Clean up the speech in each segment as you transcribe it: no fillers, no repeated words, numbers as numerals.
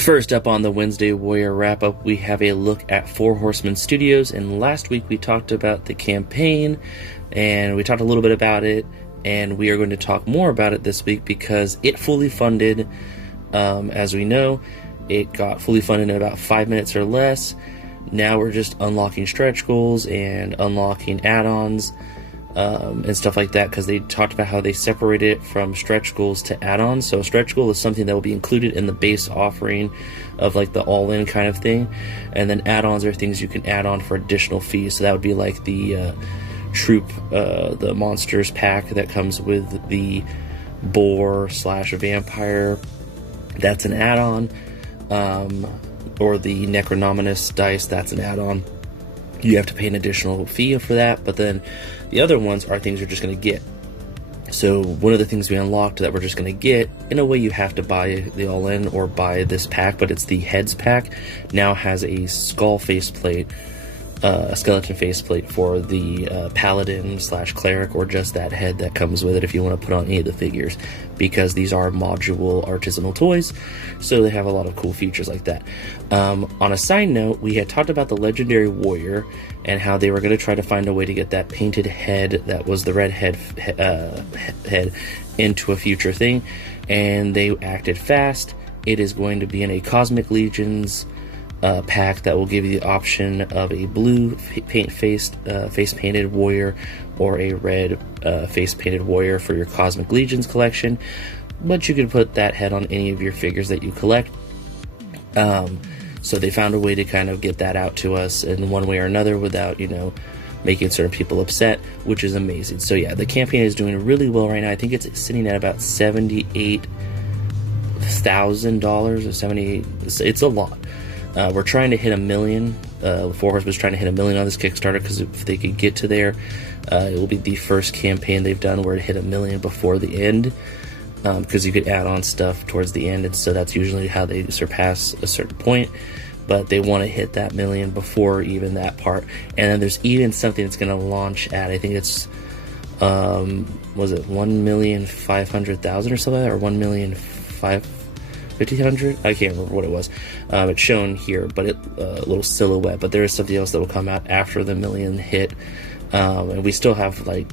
First up on the Wednesday Warrior wrap-up, we have a look at Four Horsemen Studios, and last week we talked about the campaign, and we talked a little bit about it, and we are going to talk more about it this week because it fully funded. As we know, it got fully funded in about 5 minutes or less. Now we're just unlocking stretch goals and unlocking add-ons and stuff like that, because they talked about how they separated it from stretch goals to add-ons. So a stretch goal is something that will be included in the base offering of like the all-in kind of thing, and then add-ons are things you can add on for additional fees. So that would be like the troop, the monsters pack that comes with the boar/vampire. That's an add-on. Or the Necronominus dice, that's an add-on. You have to pay an additional fee for that, but then the other ones are things you're just going to get. So one of the things we unlocked that we're just going to get, in a way you have to buy the all-in or buy this pack, but it's the heads pack, now has a skull faceplate, a skeleton faceplate for the paladin/cleric, or just that head that comes with it if you want to put on any of the figures, because these are module artisanal toys, so they have a lot of cool features like that. On a side note, we had talked about the legendary warrior and how they were going to try to find a way to get that painted head that was the red head into a future thing, and they acted fast. It is going to be in a Cosmic Legions pack that will give you the option of a blue face painted warrior or a red face painted warrior for your Cosmic Legions collection, but you can put that head on any of your figures that you collect. So they found a way to kind of get that out to us in one way or another without, making certain people upset, which is amazing. So yeah, the campaign is doing really well right now. I think it's sitting at about $78,000 or 78. It's a lot. We're trying to hit 1 million. Four Horsemen's trying to hit 1 million on this Kickstarter, because if they could get to there, it will be the first campaign they've done where it hit 1 million before the end, because you could add on stuff towards the end, and so that's usually how they surpass a certain point. But they want to hit that 1 million before even that part. And then there's even something that's going to launch at, I think it's was it 1,500,000 or something, or 1,500,000? I can't remember what it was. It's shown here, but a little silhouette. But there is something else that will come out after the 1 million hit, and we still have we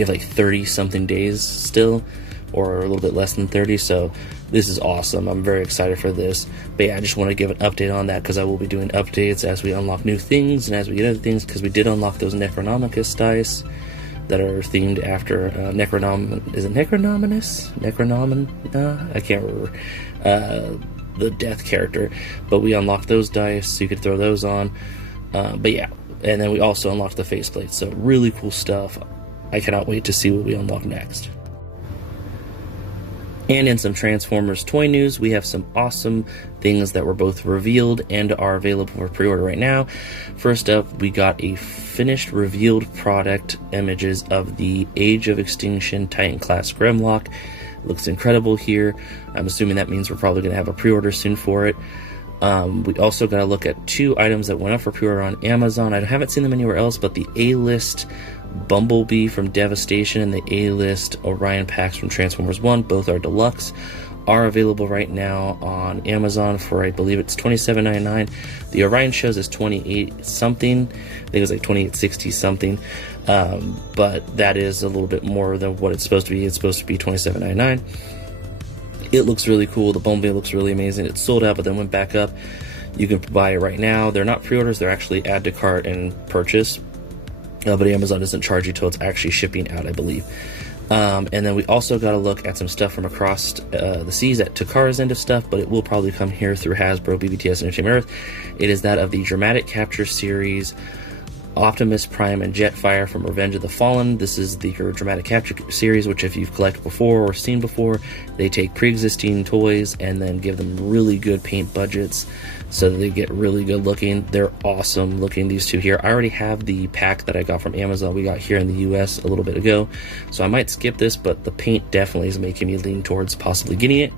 have 30 something days still, or a little bit less than 30. So this is awesome. I'm very excited for this. But yeah, I just want to give an update on that, because I will be doing updates as we unlock new things and as we get other things, because we did unlock those Necronomicus dice that are themed after is it Necronominus? I can't remember the death character, but we unlocked those dice, so you could throw those on. But yeah, and then we also unlocked the faceplate, so really cool stuff. I cannot wait to see what we unlock next. And in some Transformers toy news, we have some awesome things that were both revealed and are available for pre-order right now. First up, we got a finished revealed product images of the Age of Extinction Titan class Grimlock. Looks incredible here. I'm assuming that means we're probably going to have a pre-order soon for it. We also got to look at 2 items that went up for pre-order on Amazon. I haven't seen them anywhere else, but the A-list Bumblebee from Devastation and the A-list Orion packs from Transformers 1, both are deluxe, are available right now on Amazon for, I believe it's $27.99. The Orion shows is $28 something. I think it was like $28.60 something. But that is a little bit more than what it's supposed to be. It's supposed to be $27.99. It looks really cool. The Bumblebee looks really amazing. It's sold out, but then went back up. You can buy it right now. They're not pre-orders. They're actually add to cart and purchase. But Amazon doesn't charge you till it's actually shipping out, I believe. And then we also got to look at some stuff from across the seas at Takara's end of stuff, but it will probably come here through Hasbro, BBTS, and Entertainment Earth. It is that of the Dramatic Capture series, Optimus Prime and Jetfire from Revenge of the Fallen. This is the Dramatic Capture series, which if you've collected before or seen before, they take pre-existing toys and then give them really good paint budgets so that they get really good looking. They're awesome looking, these two here. I already have the pack that I got from Amazon. We got here in the US a little bit ago, so I might skip this, but the paint definitely is making me lean towards possibly getting it.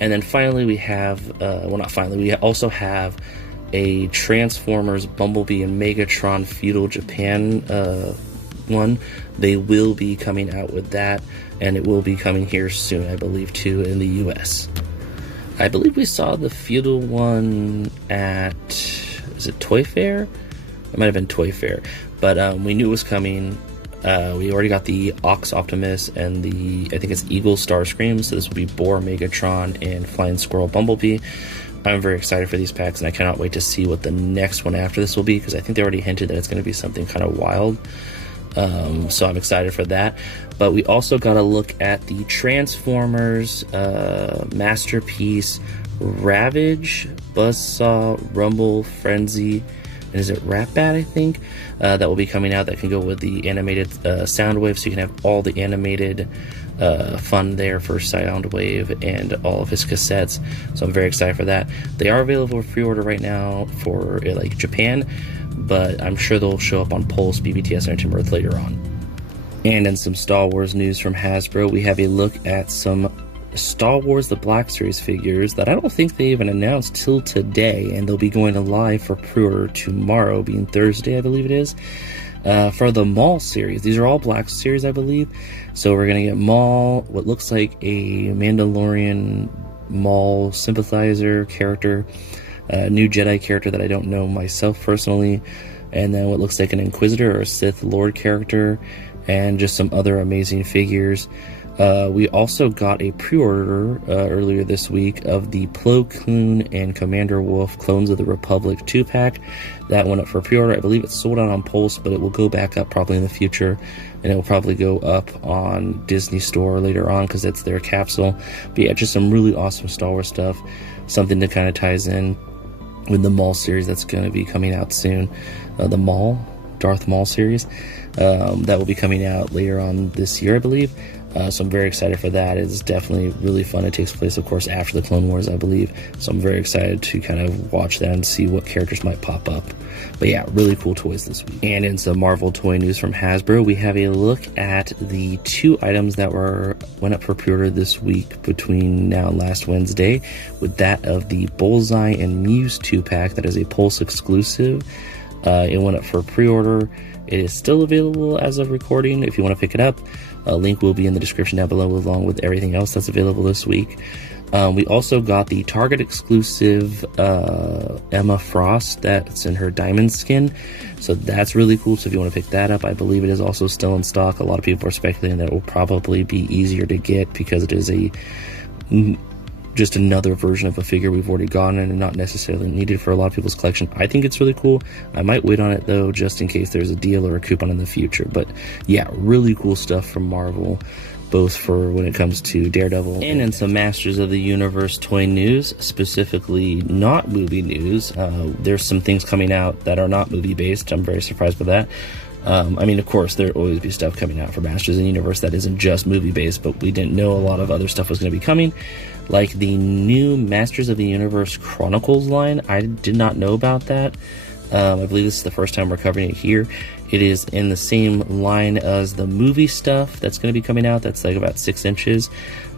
And then finally we have, we also have a Transformers Bumblebee and Megatron Feudal Japan one. They will be coming out with that, and it will be coming here soon, I believe, too, in the US. I believe we saw the feudal one at, is it Toy Fair? It might have been Toy Fair, but we knew it was coming. We already got the Ox Optimus and the, I think it's Eagle Starscream, so this will be Boar Megatron and Flying Squirrel Bumblebee. I'm very excited for these packs, and I cannot wait to see what the next one after this will be, because I think they already hinted that it's going to be something kind of wild. So I'm excited for that. But we also got to look at the Transformers Masterpiece Ravage, Buzzsaw, Rumble, Frenzy, and is it Ratbat, I think? That will be coming out. That can go with the animated Soundwave, so you can have all the animated fun there for Soundwave and all of his cassettes. So I'm very excited for that. They are available for pre-order right now for like Japan, but I'm sure they'll show up on Pulse, BBTS, and Entertainment Earth later on. And in some Star Wars news from Hasbro, we have a look at some Star Wars The Black Series figures that I don't think they even announced till today, and they'll be going live for pre-order tomorrow, being Thursday, I believe it is, for the Maul series. These are all Black Series, I believe. So we're going to get Maul, what looks like a Mandalorian Maul sympathizer character, a new Jedi character that I don't know myself personally, and then what looks like an Inquisitor or a Sith Lord character, and just some other amazing figures. We also got a pre-order earlier this week of the Plo Koon and Commander Wolf Clones of the Republic 2-pack. That went up for pre-order. I believe it's sold out on Pulse, but it will go back up probably in the future, and it will probably go up on Disney Store later on because it's their capsule. But yeah, just some really awesome Star Wars stuff. Something that kind of ties in with the Maul series that's going to be coming out soon. The Maul, Darth Maul series. That will be coming out later on this year, I believe. So I'm very excited for that. It's definitely really fun. It takes place, of course, after the Clone Wars, I believe. So I'm very excited to kind of watch that and see what characters might pop up. But yeah, really cool toys this week. And in some Marvel toy news from Hasbro, we have a look at the 2 items that went up for pre-order this week between now and last Wednesday, with that of the Bullseye and Muse 2-pack that is a Pulse exclusive. It went up for pre-order. It is still available as of recording if you want to pick it up. A link will be in the description down below along with everything else that's available this week. We also got the Target exclusive Emma Frost that's in her diamond skin. So that's really cool. So if you want to pick that up, I believe it is also still in stock. A lot of people are speculating that it will probably be easier to get because it is just another version of a figure we've already gotten and not necessarily needed for a lot of people's collection. I think it's really cool. I might wait on it though, just in case there's a deal or a coupon in the future. But yeah, really cool stuff from Marvel, both for when it comes to Daredevil and in some Masters of the Universe toy news, specifically not movie news. There's some things coming out that are not movie based. I'm very surprised by that. I mean, of course, there'll always be stuff coming out for Masters of the Universe that isn't just movie-based, but we didn't know a lot of other stuff was going to be coming, like the new Masters of the Universe Chronicles line. I did not know about that. I believe this is the first time we're covering it here. It is in the same line as the movie stuff that's going to be coming out. That's like about 6 inches.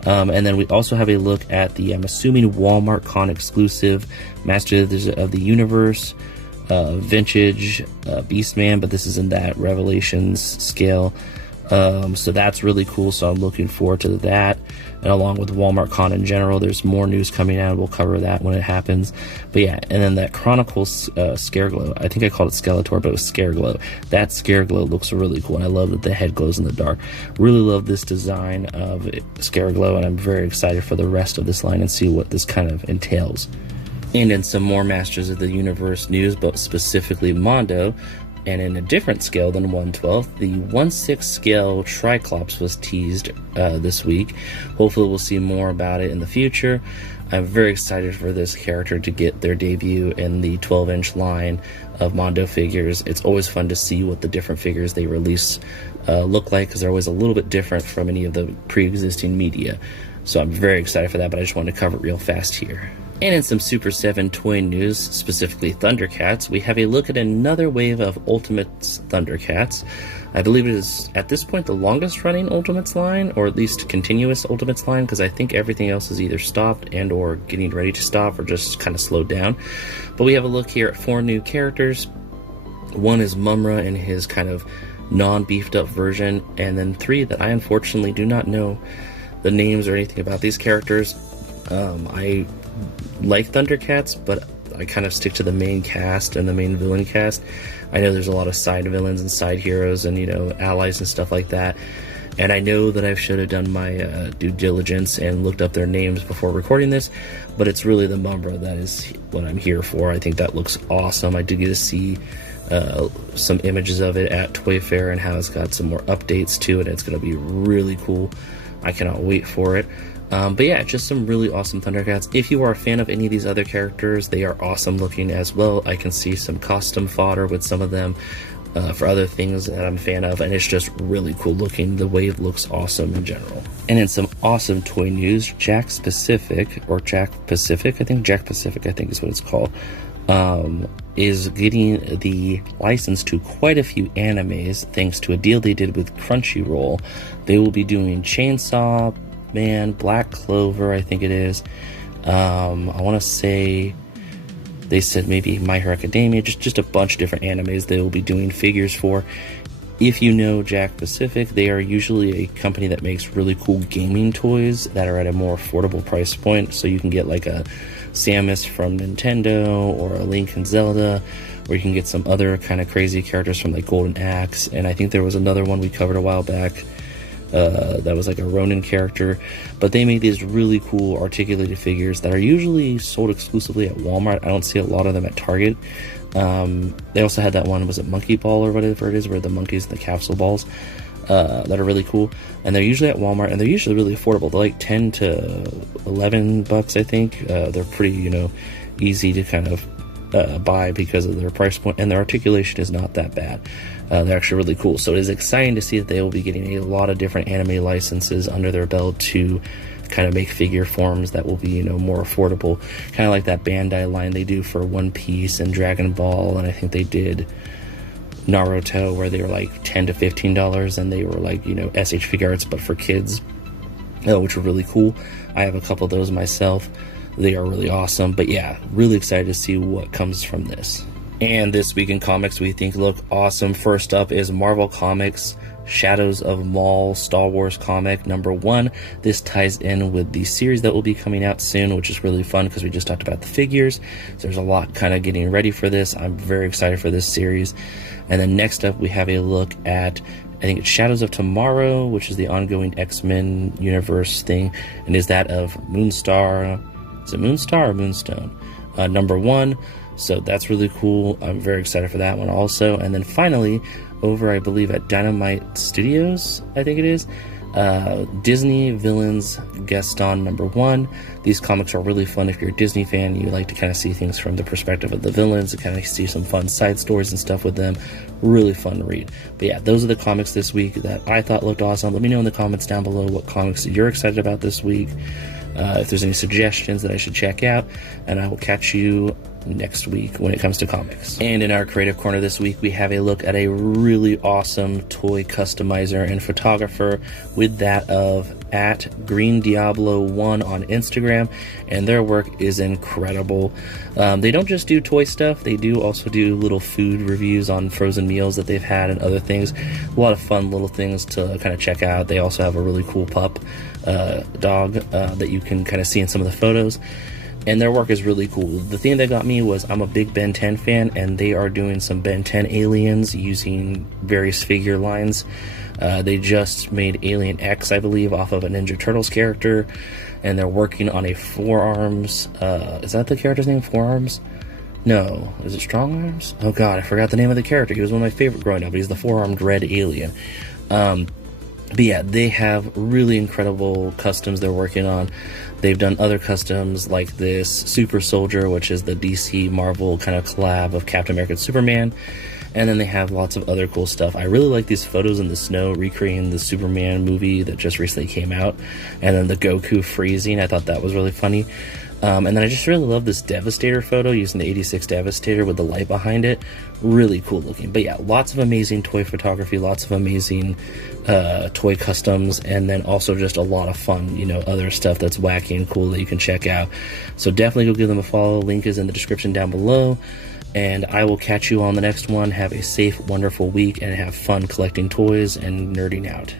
And then we also have a look at the, I'm assuming, Walmart Con exclusive Masters of the Universe vintage Beastman, but this is in that Revelations scale. So that's really cool, so I'm looking forward to that. And along with Walmart Con in general, there's more news coming out. We'll cover that when it happens. But yeah, and then that Chronicles Scareglow, I think I called it Skeletor, but it was Scareglow. That Scareglow looks really cool, and I love that the head glows in the dark. Really love this design of Scareglow, and I'm very excited for the rest of this line and see what this kind of entails. And in some more Masters of the Universe news, but specifically Mondo, and in a different scale than 1/12, the 1/6 scale Triclops was teased this week. Hopefully we'll see more about it in the future. I'm very excited for this character to get their debut in the 12-inch line of Mondo figures. It's always fun to see what the different figures they release look like, because they're always a little bit different from any of the pre-existing media. So I'm very excited for that, but I just wanted to cover it real fast here. And in some Super 7 toy news, specifically ThunderCats, we have a look at another wave of Ultimates ThunderCats. I believe it is, at this point, the longest running Ultimates line, or at least continuous Ultimates line, because I think everything else is either stopped and or getting ready to stop, or just kind of slowed down. But we have a look here at 4 new characters. One is Mumm-Ra in his kind of non-beefed up version, and then 3 that I unfortunately do not know the names or anything about these characters. I like ThunderCats, but I kind of stick to the main cast and the main villain cast. I know there's a lot of side villains and side heroes and, you know, allies and stuff like that. And I know that I should have done my due diligence and looked up their names before recording this, but it's really the Mumm-Ra that is what I'm here for. I think that looks awesome. I did get to see some images of it at Toy Fair and how it's got some more updates to it. It's going to be really cool. I cannot wait for it. But yeah, just some really awesome ThunderCats. If you are a fan of any of these other characters, they are awesome looking as well. I can see some custom fodder with some of them for other things that I'm a fan of, and it's just really cool looking. The wave looks awesome in general. And in some awesome toy news, Jack Pacific, I think is what it's called, is getting the license to quite a few animes thanks to a deal they did with Crunchyroll. They will be doing Chainsaw Man, Black Clover, I think it is. I want to say they said maybe My Hero Academia, just a bunch of different animes they will be doing figures for. If you know Jack Pacific, they are usually a company that makes really cool gaming toys that are at a more affordable price point. So you can get like a Samus from Nintendo or a Link and Zelda, or you can get some other kind of crazy characters from like Golden Axe. And I think there was another one we covered a while back that was like a Ronin character. But they make these really cool articulated figures that are usually sold exclusively at Walmart. I don't see a lot of them at Target. They also had that one, was it Monkey Ball or whatever it is, where the monkeys, the capsule balls, that are really cool. And they're usually at Walmart, and they're usually really affordable. They're like 10 to 11 bucks, I think. They're pretty, you know, easy to kind of buy because of their price point, and their articulation is not that bad. They're actually really cool. So it is exciting to see that they will be getting a lot of different anime licenses under their belt to kind of make figure forms that will be, you know, more affordable, kind of like that Bandai line they do for One Piece and Dragon Ball, and I think they did Naruto, where they were like $10 to $15, and they were like, you know, SH Figuarts but for kids, which were really cool. I have a couple of those myself. They are really awesome. But yeah, really excited to see what comes from this. And this week in comics we think look awesome. First up is Marvel Comics Shadows of Maul Star Wars comic #1. This ties in with the series that will be coming out soon, which is really fun because we just talked about the figures. So there's a lot kind of getting ready for this. I'm very excited for this series. And then next up we have a look at, I think it's Shadows of Tomorrow, which is the ongoing X-Men universe thing, and is that of Moonstar. Is it Moonstar or Moonstone? #1. So that's really cool. I'm very excited for that one also. And then finally, over I believe at Dynamite Studios, I think it is, Disney Villains Gaston #1. These comics are really fun. If you're a Disney fan, you like to kind of see things from the perspective of the villains and kind of see some fun side stories and stuff with them. Really fun to read. But yeah, those are the comics this week that I thought looked awesome. Let me know in the comments down below what comics you're excited about this week. If there's any suggestions that I should check out, and I will catch you next week when it comes to comics. And in our creative corner this week, we have a look at a really awesome toy customizer and photographer with that of at Green Diablo 1 on Instagram, and their work is incredible. They don't just do toy stuff, they do also do little food reviews on frozen meals that they've had and other things. A lot of fun little things to kind of check out. They also have a really cool pup dog that you can kind of see in some of the photos, and their work is really cool. The thing that got me was I'm a big Ben 10 fan, and they are doing some Ben 10 aliens using various figure lines. They just made Alien X, I believe, off of a Ninja Turtles character, and they're working on a Four-Arms, is that the character's name, Four-Arms? No, is it Strong Arms? Oh god, I forgot the name of the character. He was one of my favorite growing up. He's the four-armed red alien. But yeah, they have really incredible customs they're working on. They've done other customs like this Super Soldier, which is the DC Marvel kind of collab of Captain America and Superman. And then they have lots of other cool stuff. I really like these photos in the snow recreating the Superman movie that just recently came out. And then the Goku freezing. I thought that was really funny. And then I just really love this Devastator photo using the 86 Devastator with the light behind it. Really cool looking. But yeah, lots of amazing toy photography, lots of amazing toy customs, and then also just a lot of fun, you know, other stuff that's wacky and cool that you can check out. So definitely go give them a follow. Link is in the description down below. And I will catch you on the next one. Have a safe, wonderful week, and have fun collecting toys and nerding out.